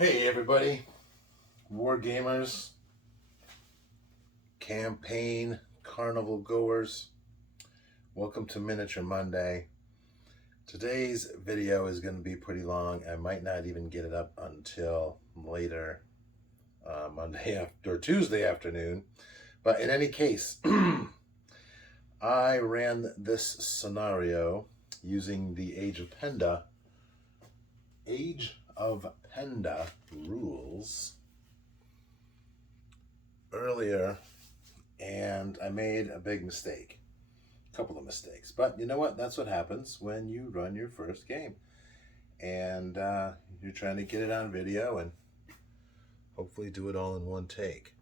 Hey everybody, Wargamers, campaign, carnival goers, welcome to Miniature Monday. Today's video is going to be pretty long. I might not even get it up until later Monday after Tuesday afternoon, but in any case, I ran this scenario using the Age of Penda rules earlier, and I made a big mistake, a couple of mistakes, but you know what, that's what happens when you run your first game and you're trying to get it on video and hopefully do it all in one take.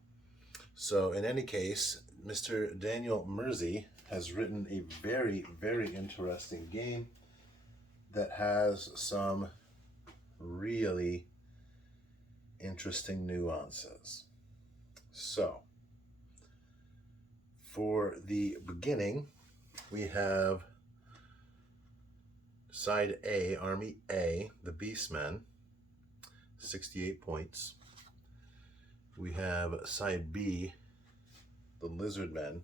So in any case, Mr. Daniel Mersey has written a very, very interesting game that has some really interesting nuances. So, for the beginning, we have side A, Army A, the Beastmen, 68 points. We have side B, the Lizardmen,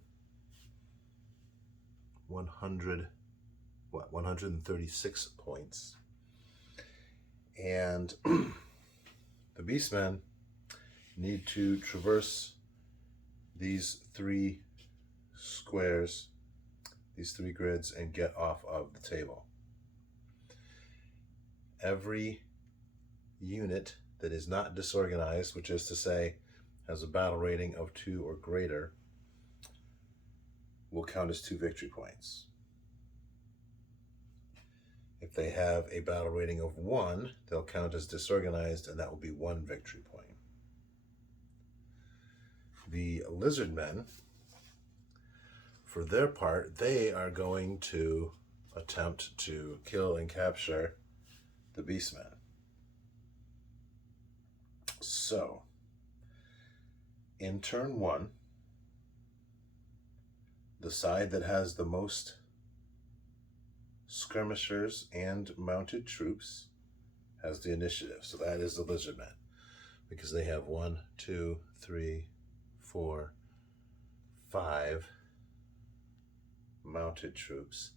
136 points. And the Beastmen need to traverse these three squares, these three grids, and get off of the table. Every unit that is not disorganized, which is to say has a battle rating of 2 or greater, will count as 2 victory points. If they have a battle rating of 1, they'll count as disorganized, and that will be 1 victory point. The Lizardmen, for their part, they are going to attempt to kill and capture the Beastmen. So, in turn 1, the side that has the most skirmishers and mounted troops has the initiative. So that is the Lizardmen, because they have 1, 2, 3, 4, 5 mounted troops,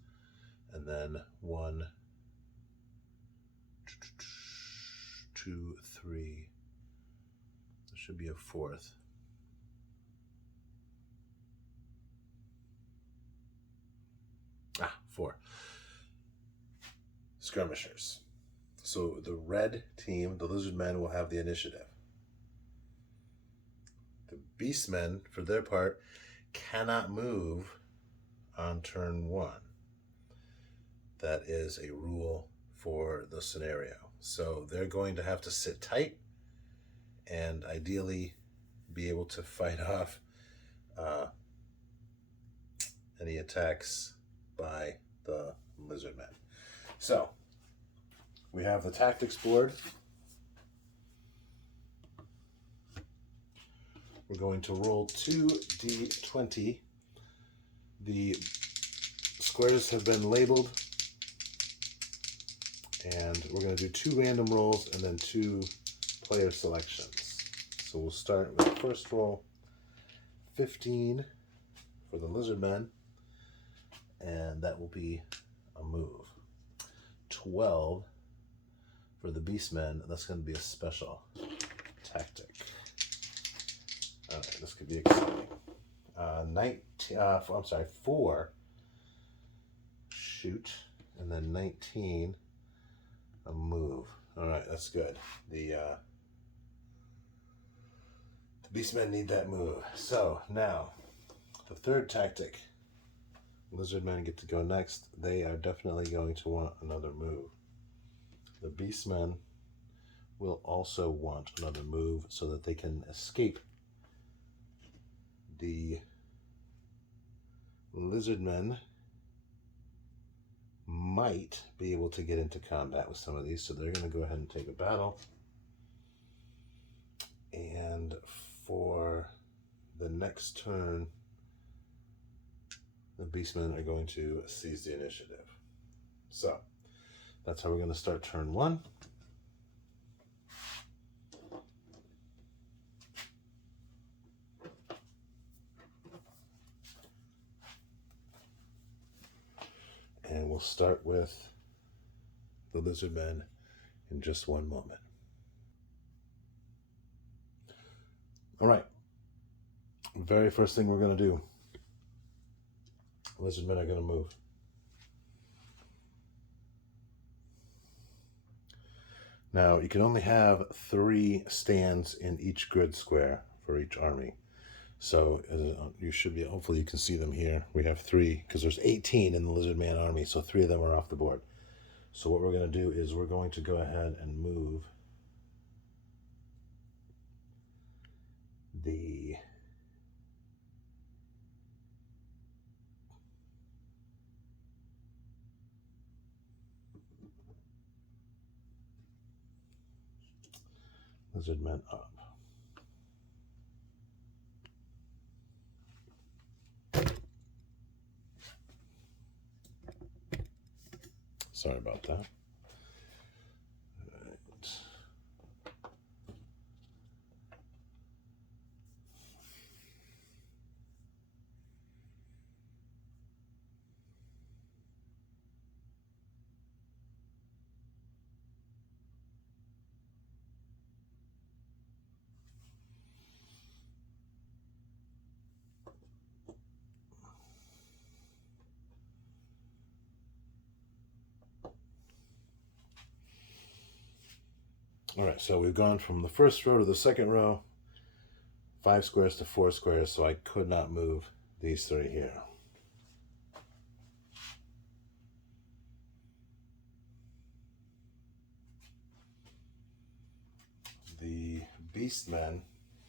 and then 1, 2, 3. There should be a 4th. Ah, 4 skirmishers. So the red team, the Lizardmen, will have the initiative. The Beastmen, for their part, cannot move on turn 1. That is a rule for the scenario. So they're going to have to sit tight and ideally be able to fight off any attacks by the Lizardmen. So we have the tactics board. We're going to roll 2d20. The squares have been labeled, and we're going to do 2 random rolls and then 2 player selections. So we'll start with the first roll, 15 for the Lizardmen, and that will be a move. 12 for the Beastmen, that's going to be a special tactic. All right, this could be exciting. 4 shoot, and then 19 a move. All right, that's good. The Beastmen need that move. So now, the third tactic. Lizardmen get to go next. They are definitely going to want another move. The Beastmen will also want another move so that they can escape. The Lizardmen might be able to get into combat with some of these, so they're going to go ahead and take a battle. And for the next turn, the Beastmen are going to seize the initiative. So that's how we're going to start turn 1. we'll start with the Lizardmen in just one moment. All right. Very first thing we're going to do. Lizardmen are going to move. Now, you can only have 3 stands in each grid square for each army. So you should be, hopefully you can see them here. We have 3, because there's 18 in the Lizardman army, so 3 of them are off the board. So what we're going to do is we're going to go ahead and move the Lizardmen up. Sorry about that. All right, so we've gone from the first row to the second row, 5 squares to 4 squares, so I could not move these 3 here. The Beastmen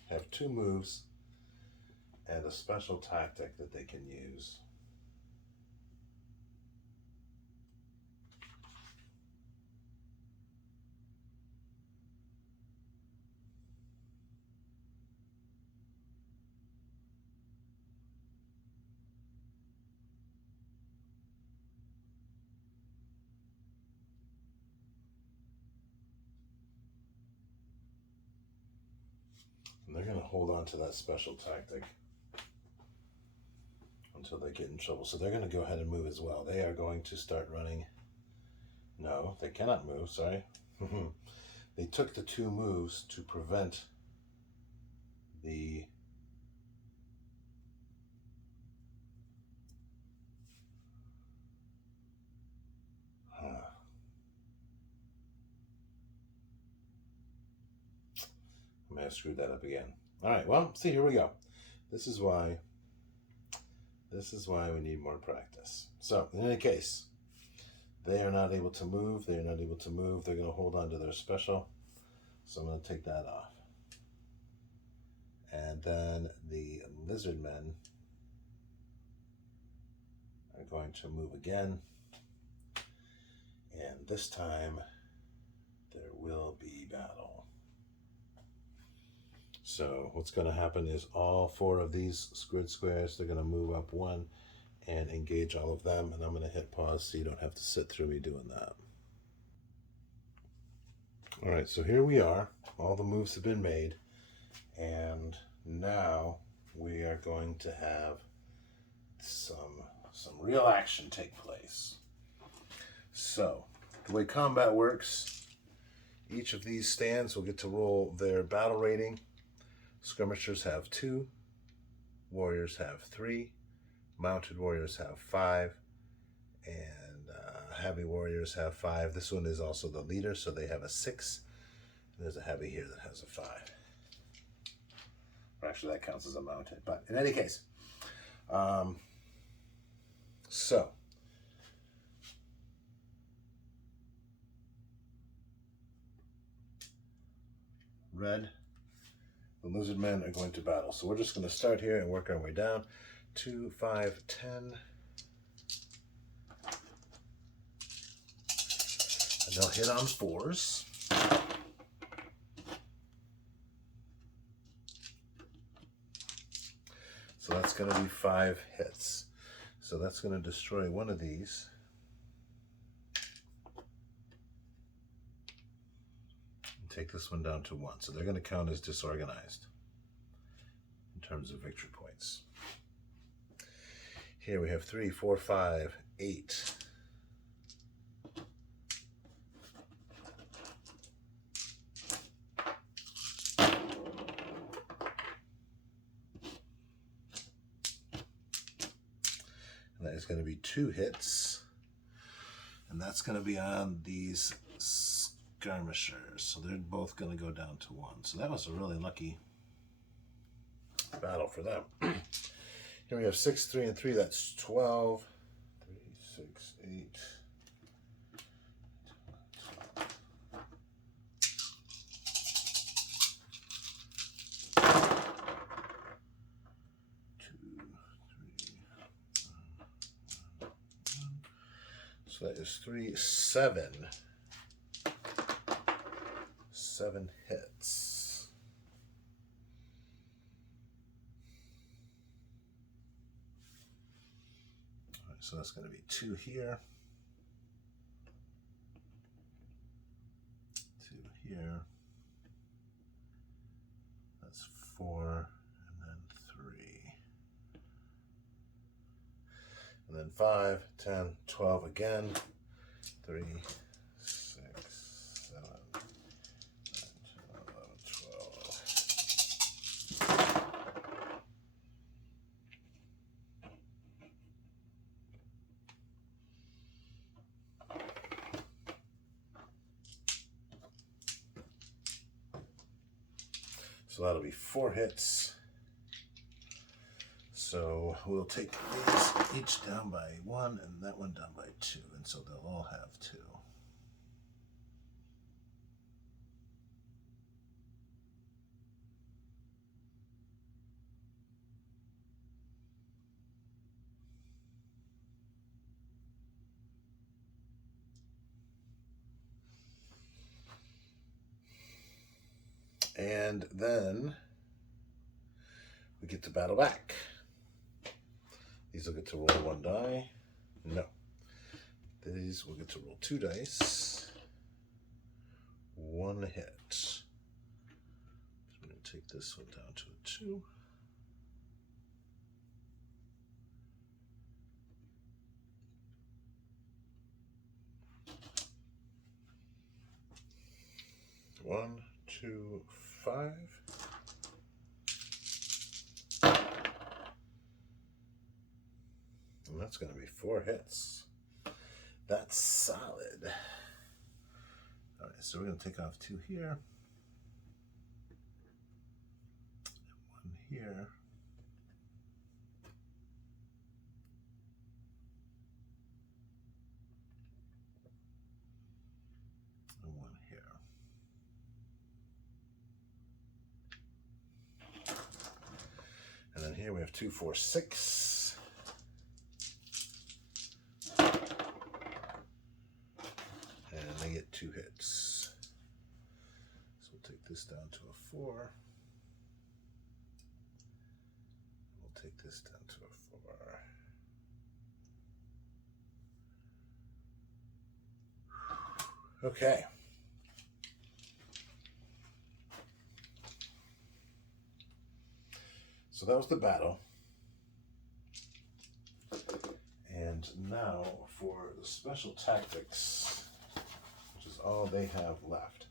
have 2 moves and a special tactic that they can use. And they're going to hold on to that special tactic until they get in trouble. So they're going to go ahead and move as well. They are going to start running. No, they cannot move, sorry. They took the 2 moves to prevent the I may have screwed that up again. All right, well, see, here we go. This is why we need more practice. So, in any case, they are not able to move. They are not able to move. They're going to hold on to their special. So I'm going to take that off. And then the Lizardmen are going to move again. And this time, there will be battle. So what's going to happen is all 4 of these grid squares, they're going to move up 1 and engage all of them. And I'm going to hit pause so you don't have to sit through me doing that. All right, so here we are. All the moves have been made. And now we are going to have some real action take place. So the way combat works, each of these stands will get to roll their battle rating. Skirmishers have 2, warriors have 3, mounted warriors have 5, and heavy warriors have 5. This one is also the leader, so they have a 6. And there's a heavy here that has a 5. Or actually, that counts as a mounted. But in any case, so red, the Lizardmen are going to battle. So we're just going to start here and work our way down. 2, 5, 10. And they'll hit on 4s. So that's going to be 5 hits. So that's going to destroy one of these. And take this one down to 1. So they're going to count as disorganized in terms of victory points. Here we have 3, 4, 5, 8. is going to be 2 hits. And that's going to be on these skirmishers. So they're both going to go down to 1. So that was a really lucky battle for them. Here we have 6, 3, and 3. That's 12. 3, 6, 8. 2, 3. So that is 3, 7. 7 hits. All right, so that's going to be 2 here. 2 here. That's 4, and then 3. And then 5, 10, 12 again. 3, 6, 7, 9, 10, 11, 12. So that'll be 4 hits. So we'll take these each down by 1 and that one down by 2. And so they'll all have 2. And then we get to battle back. These will get to roll 1 die. No. These will get to roll 2 dice. 1 hit. So I'm going to take this one down to a 2. One, 2, 5. And that's going to be 4 hits. That's solid. All right, so we're going to take off 2 here. And 1 here. And 1 here. And then here we have 2, 4, 6. And they get 2 hits. So we'll take this down to a 4. We'll take this down to a 4. Okay. So that was the battle. And now for the special tactics, which is all they have left.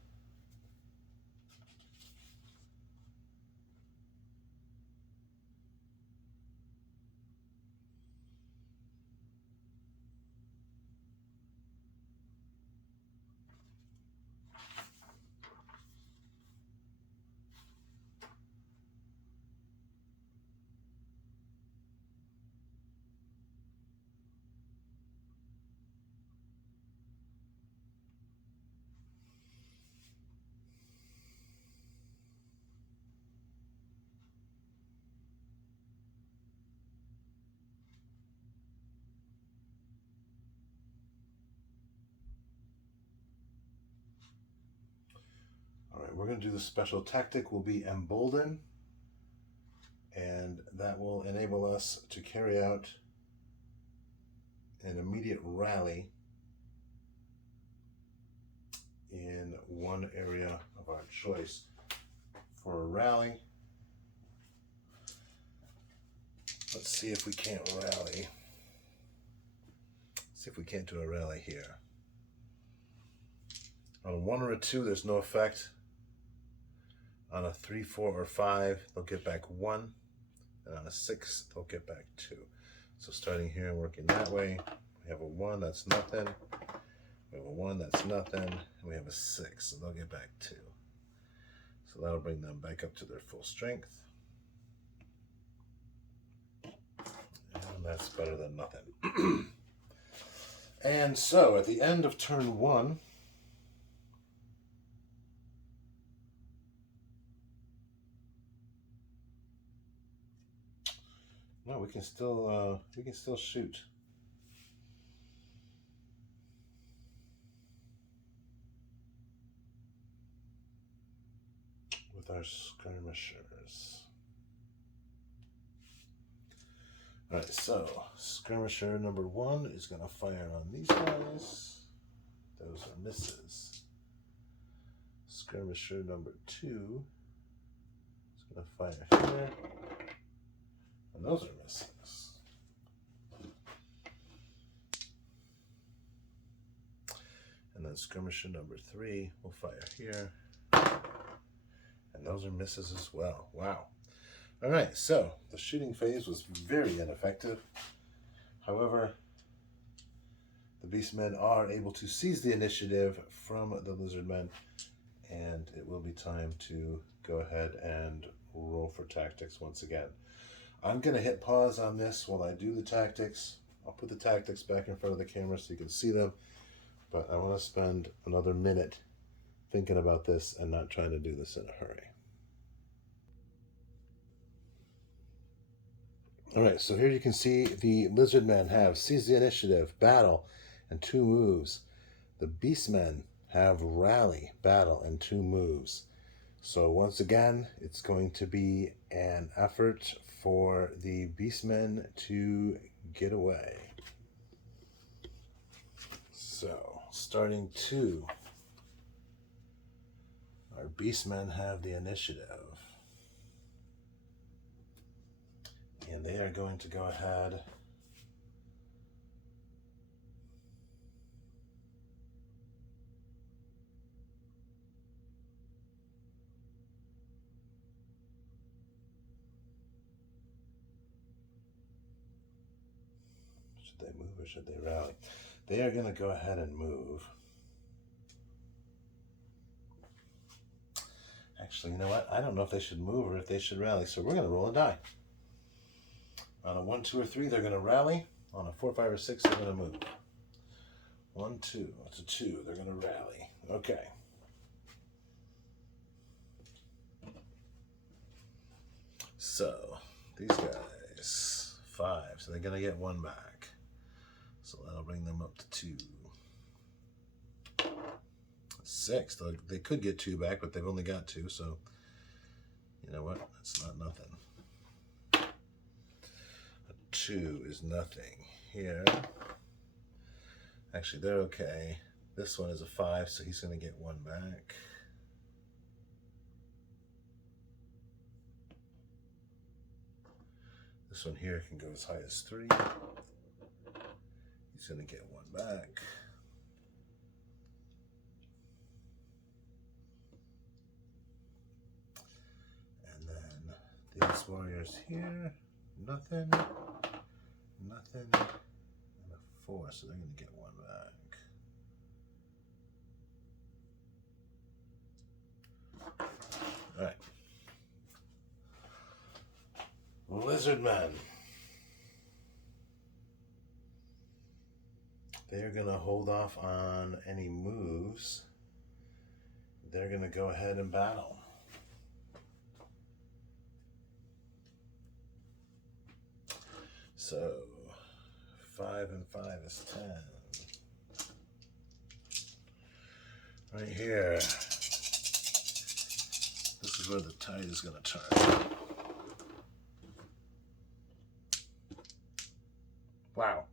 All right, we're going to do the special tactic will be embolden, and that will enable us to carry out an immediate rally in one area of our choice. For a rally, let's see if we can't rally. See if we can't do a rally here. On a 1 or a 2, there's no effect. On a 3, 4, or 5, they'll get back 1. And on a 6, they'll get back 2. So starting here and working that way, we have a 1, that's nothing. We have a 1, that's nothing. And we have a 6, so they'll get back 2. So that'll bring them back up to their full strength. And that's better than nothing. And so at the end of turn 1, no, we can still shoot. With our skirmishers. Alright, so skirmisher number 1 is going to fire on these guys. Those are misses. Skirmisher number 2 is going to fire here. And those are misses. And then skirmisher number 3 will fire here. And those are misses as well. Wow. All right, so the shooting phase was very ineffective. However, the Beastmen are able to seize the initiative from the Lizardmen, and it will be time to go ahead and roll for tactics once again. I'm going to hit pause on this while I do the tactics. I'll put the tactics back in front of the camera so you can see them, but I want to spend another minute thinking about this and not trying to do this in a hurry. All right, so here you can see the Lizardmen have Seize the Initiative, Battle, and 2 moves. The Beastmen have Rally, Battle, and 2 moves. So once again, it's going to be an effort for the Beastmen to get away. So, starting 2, our Beastmen have the initiative. And they are going to go ahead should they move or should they rally? They are going to go ahead and move. Actually, you know what? I don't know if they should move or if they should rally, so we're going to roll a die. On a 1, 2, or 3, they're going to rally. On a 4, 5, or 6, they're going to move. 1, 2. That's a 2. They're going to rally. Okay. So, these guys, 5. So they're going to get 1 back. So that'll bring them up to 2. 6. They could get 2 back, but they've only got 2. So, you know what? That's not nothing. 2 is nothing here. Actually, they're okay. This one is a 5, so he's going to get 1 back. This one here can go as high as 3. He's going to get 1 back. And then these warriors here, nothing. Nothing, and a 4, so they're going to get 1 back. Alright. Lizardmen. They're going to hold off on any moves. They're going to go ahead and battle. So, 5 and 5 is 10. Right here. This is where the tide is going to turn. Wow.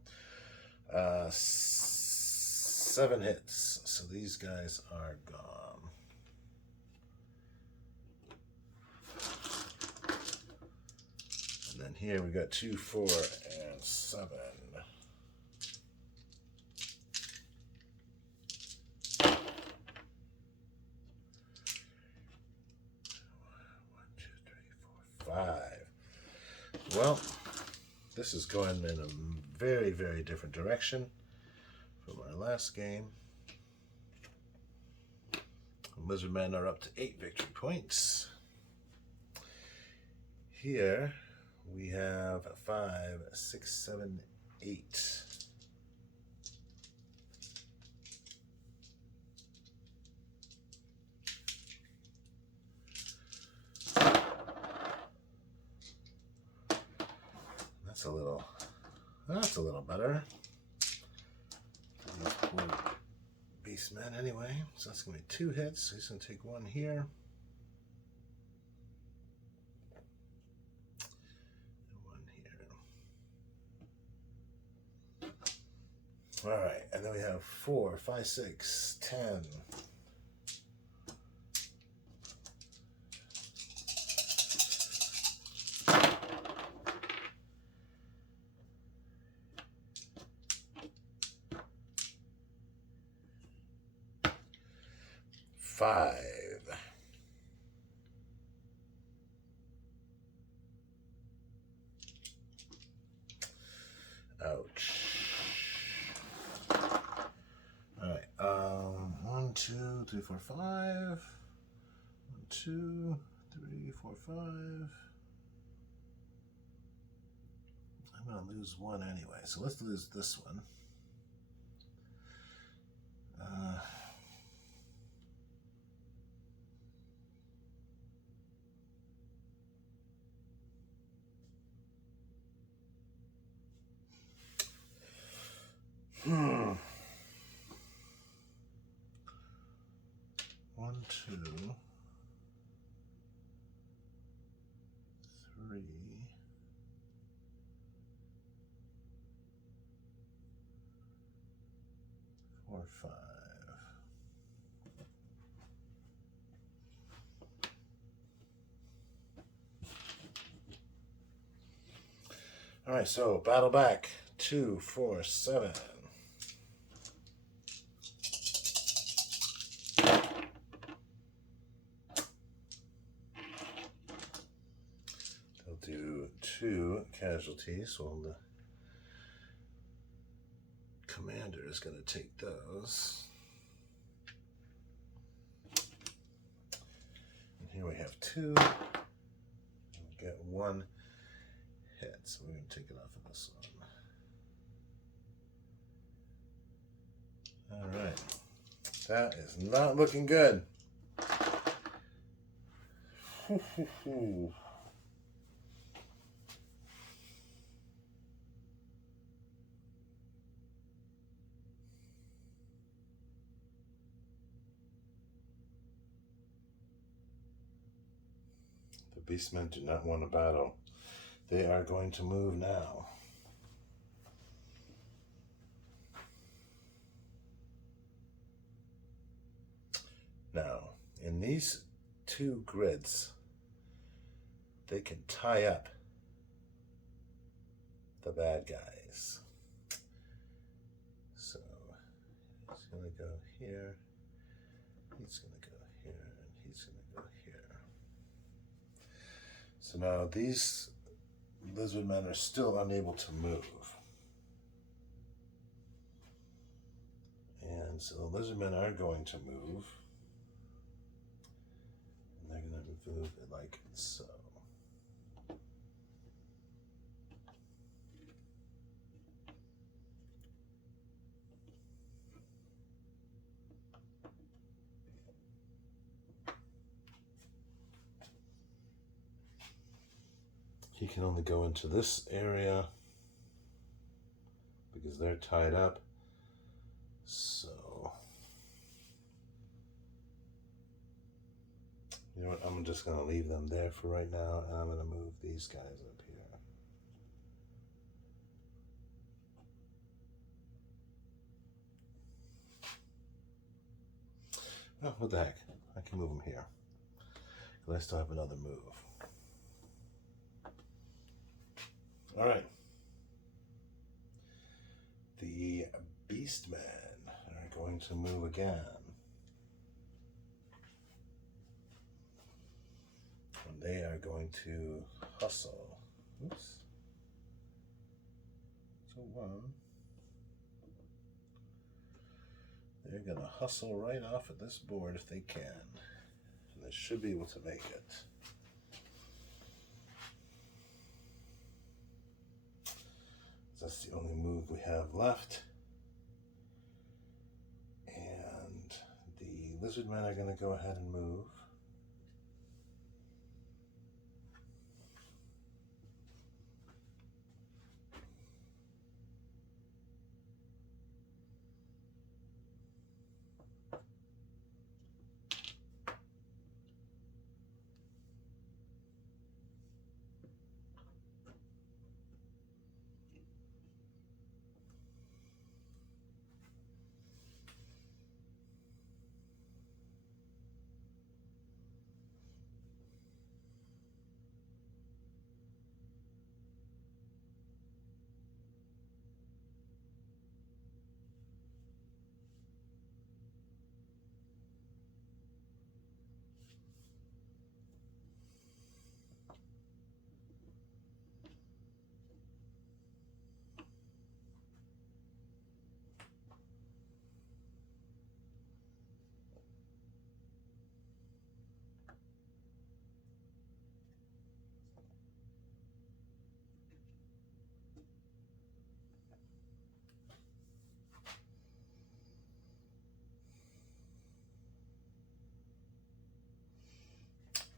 7 hits. So these guys are gone. And then here we got 2, 4, and 7. Well, this is going in a very, very different direction from our last game. Lizardmen are up to 8 victory points. Here we have 5, 6, 7, 8. That's a little better. Beastmen anyway, so that's going to be 2 hits. So he's going to take 1 here. And 1 here. Alright, and then we have 4, 5, 6, 10. 5. Ouch. Alright, 1, 2, 3, 4, 5. 1, 2, 3, 4, 5. I'm going to lose 1 anyway, so let's lose this one. Hmm. 1, 2, 3, 4, 5. All right, so battle back 2, 4, 7. They'll do 2 casualties. Well, the commander is going to take those. And here we have 2. And we get 1 hit, so we're going to take it off of this one. All right. That is not looking good. The Beastmen do not want to battle. They are going to move now. Now, in these 2 grids, they can tie up the bad guys. So, he's going to go here, he's going to go here, and he's going to go here. So now these Lizardmen are still unable to move. And so the Lizardmen are going to move. And they're going to move it like so. He can only go into this area because they're tied up. So, you know what? I'm just going to leave them there for right now, and I'm going to move these guys up here. Oh, what the heck? I can move them here. But I still have another move. All right. The Beastmen are going to move again. And they are going to hustle. Oops. to 1. They're going to hustle right off of this board if they can. And they should be able to make it. That's the only move we have left. And the Lizardmen are going to go ahead and move.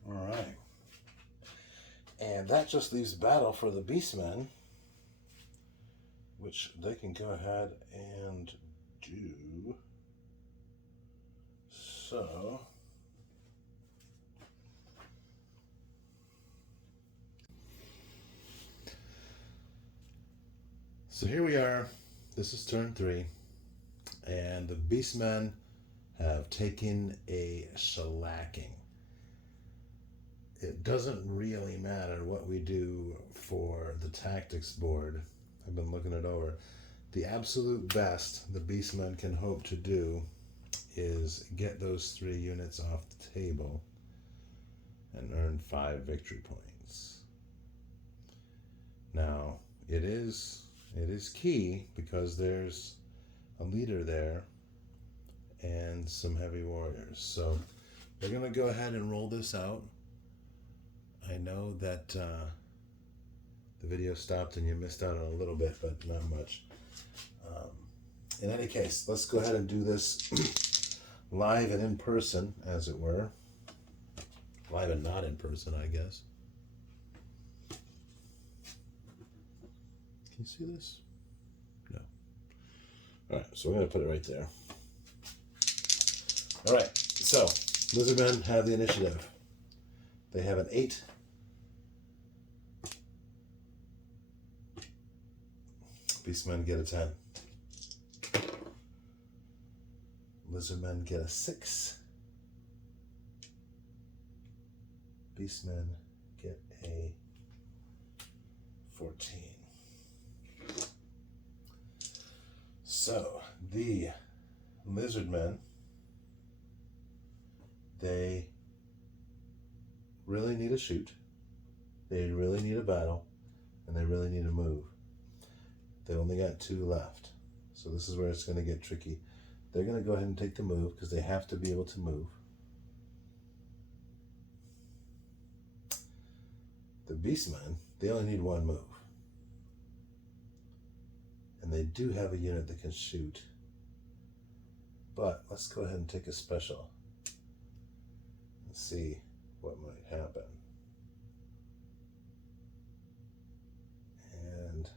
All right. And that just leaves battle for the Beastmen, which they can go ahead and do. So here we are. This is turn 3. And the Beastmen have taken a shellacking. It doesn't really matter what we do for the tactics board. I've been looking it over. The absolute best the Beastmen can hope to do is get those 3 units off the table and earn 5 victory points. Now, it is key because there's a leader there and some heavy warriors. So we're going to go ahead and roll this out. I know that the video stopped and you missed out on a little bit, but not much. In any case, let's go ahead and do this live and in person, as it were. Live and not in person, I guess. Can you see this? No. All right, so we're going to put it right there. All right, so Lizardmen have the initiative. They have an 8. Beastmen get a 10. Lizardmen get a 6. Beastmen get a 14. So, the Lizardmen, they really need a shoot, they really need a battle, and they really need a move. They only got 2 left. So this is where it's going to get tricky. They're going to go ahead and take the move because they have to be able to move. The Beastmen, they only need 1 move. And they do have a unit that can shoot. But let's go ahead and take a special and see what might happen. And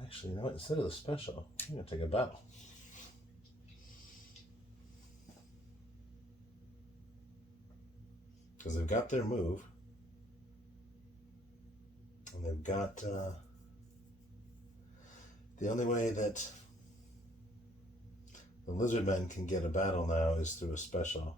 actually, you know what? Instead of the special, I'm going to take a battle. Because they've got their move. And they've got the only way that the Lizardmen can get a battle now is through a special.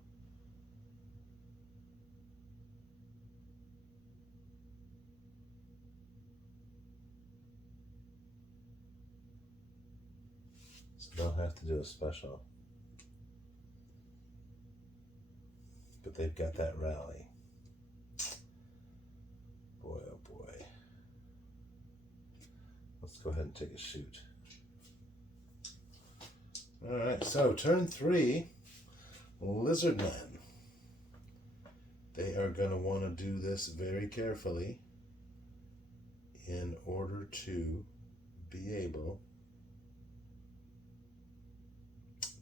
So they'll have to do a special. But they've got that rally. Boy, oh boy. go ahead and take a shoot. All right, so turn 3, Lizardmen. They are going to want to do this very carefully in order to be able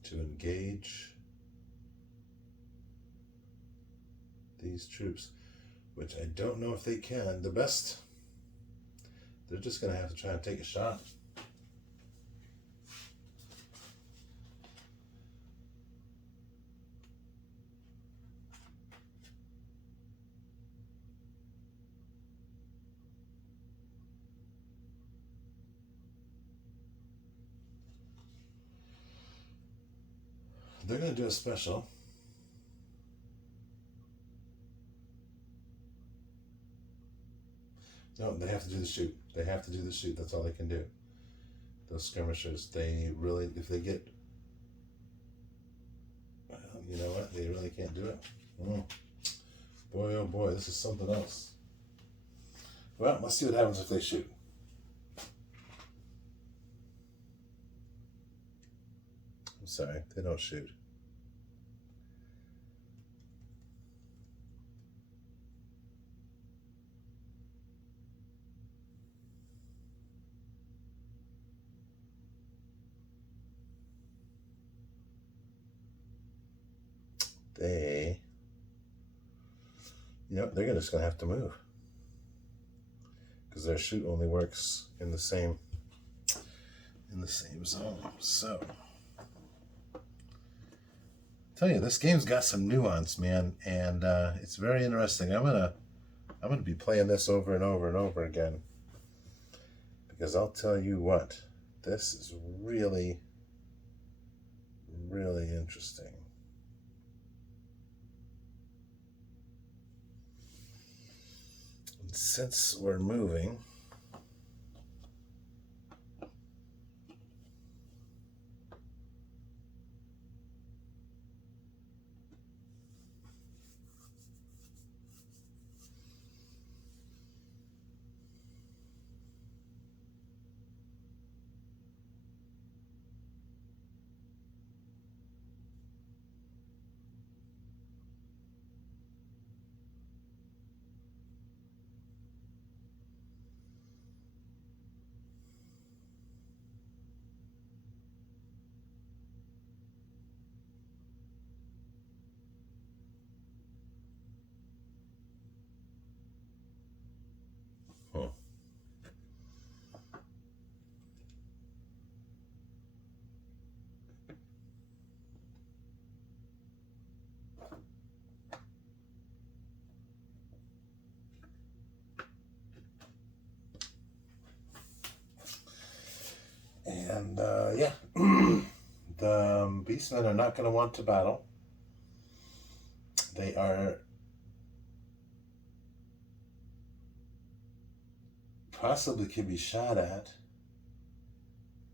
to engage these troops, which I don't know if they can. The best, they're just going to have to try and take a shot. They're going to do a special. No, they have to do the shoot. They have to do the shoot. That's all they can do. Those skirmishers, they really, if they get, well, you know what? They really can't do it. Boy, oh boy, this is something else. Well, let's see what happens if they shoot. I'm sorry, they don't shoot. They're just going to have to move, because their shoot only works in the same zone. So, I tell you, this game's got some nuance, man, and it's very interesting. I'm gonna be playing this over and over and over again, because I'll tell you what, this is really, really interesting. Since we're moving, and yeah, the beastmen are not going to want to battle. They are possibly could be shot at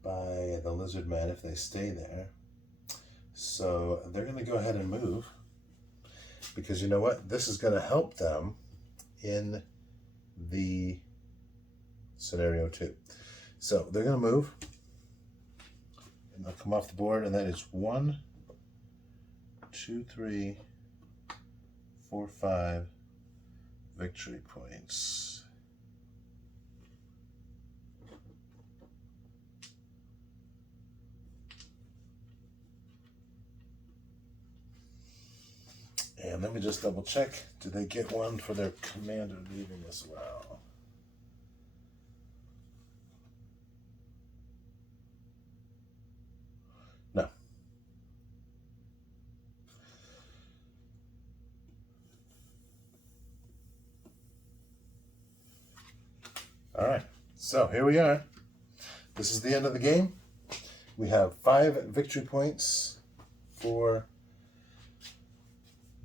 by the Lizardmen if they stay there. So they're going to go ahead and move, because you know what? This is going to help them in the scenario 2. So they're going to move, and they'll come off the board, and that is 1, 2, 3, 4, 5 victory points. And let me just double check. Do they get one for their commander leaving as well? No. All right. So here we are. This is the end of the game. We have 5 victory points for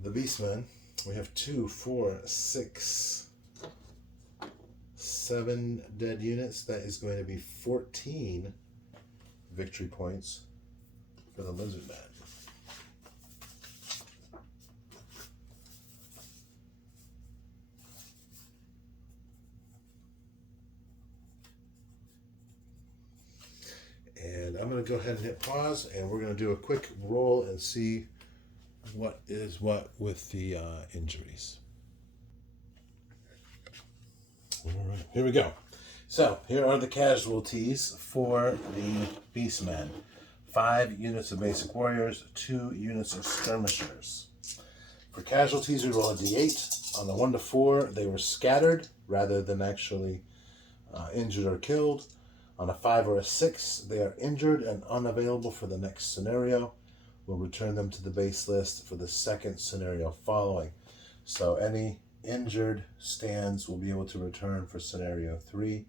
the Beastmen. We have 2, 4, 6, 7 dead units. That is going to be 14 victory points for the Lizardmen. going to go ahead and hit pause, and we're going to do a quick roll and see what is what with the injuries. All right, here we go. So, here are the casualties for the Beastmen. 5 units of basic warriors, 2 units of skirmishers. For casualties, we roll a d8. On the 1 to 4, they were scattered rather than actually injured or killed. On a 5 or a 6, they are injured and unavailable for the next scenario. We'll return them to the base list for the second scenario following. So any injured stands will be able to return for scenario 3.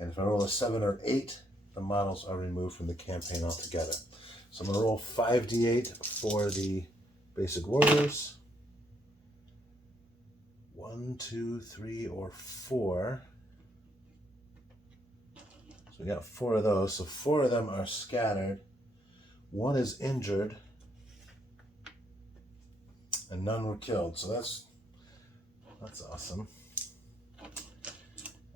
And if I roll a 7 or 8, the models are removed from the campaign altogether. So I'm going to roll 5d8 for the basic warriors. 1, 2, 3, or 4. So we got 4 of those. So 4 of them are scattered. 1 is injured. And none were killed. So that's awesome.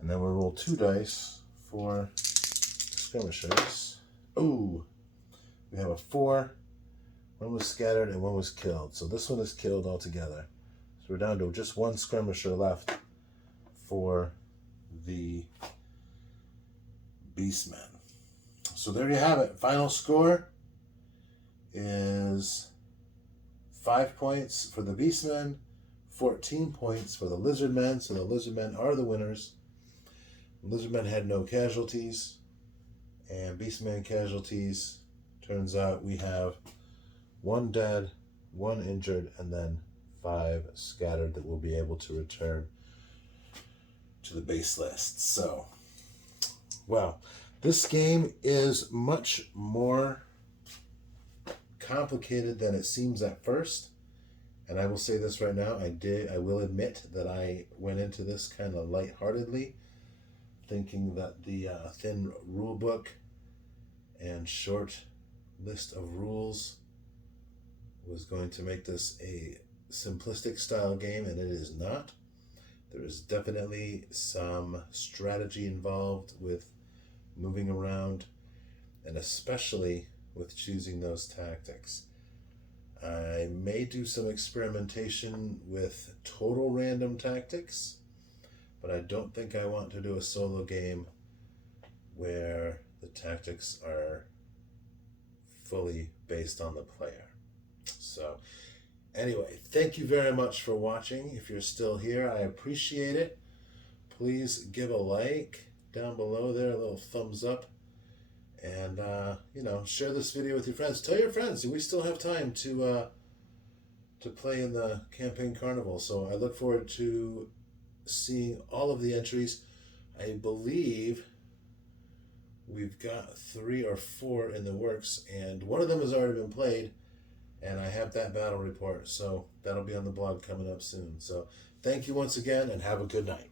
And then we'll roll 2 dice for skirmishers. Ooh, we have a 4. 1 was scattered and 1 was killed. So this one is killed altogether. So we're down to just 1 skirmisher left for the Beastmen. So there you have it. Final score is 5 points for the Beastmen, 14 points for the Lizardmen. So the Lizardmen are the winners. Lizardmen had no casualties, and Beastmen casualties. Turns out we have 1 dead, 1 injured, and then 5 scattered that will be able to return to the base list. So, well, this game is much more complicated than it seems at first. And I will say this right now, I will admit that I went into this kind of lightheartedly, thinking that the thin rule book and short list of rules was going to make this a simplistic style game, and it is not. There is definitely some strategy involved with moving around, and especially with choosing those tactics. I may do some experimentation with total random tactics, but I don't think I want to do a solo game where the tactics are fully based on the player. So anyway, thank you very much for watching. If you're still here, I appreciate it. Please give a like down below there, a little thumbs up, and share this video with your friends. Tell your friends we still have time to play in the campaign Carnival. So I look forward to seeing all of the entries. I believe we've got 3 or 4 in the works, and one of them has already been played, and I have that battle report, so that'll be on the blog coming up soon. So thank you once again, and have a good night.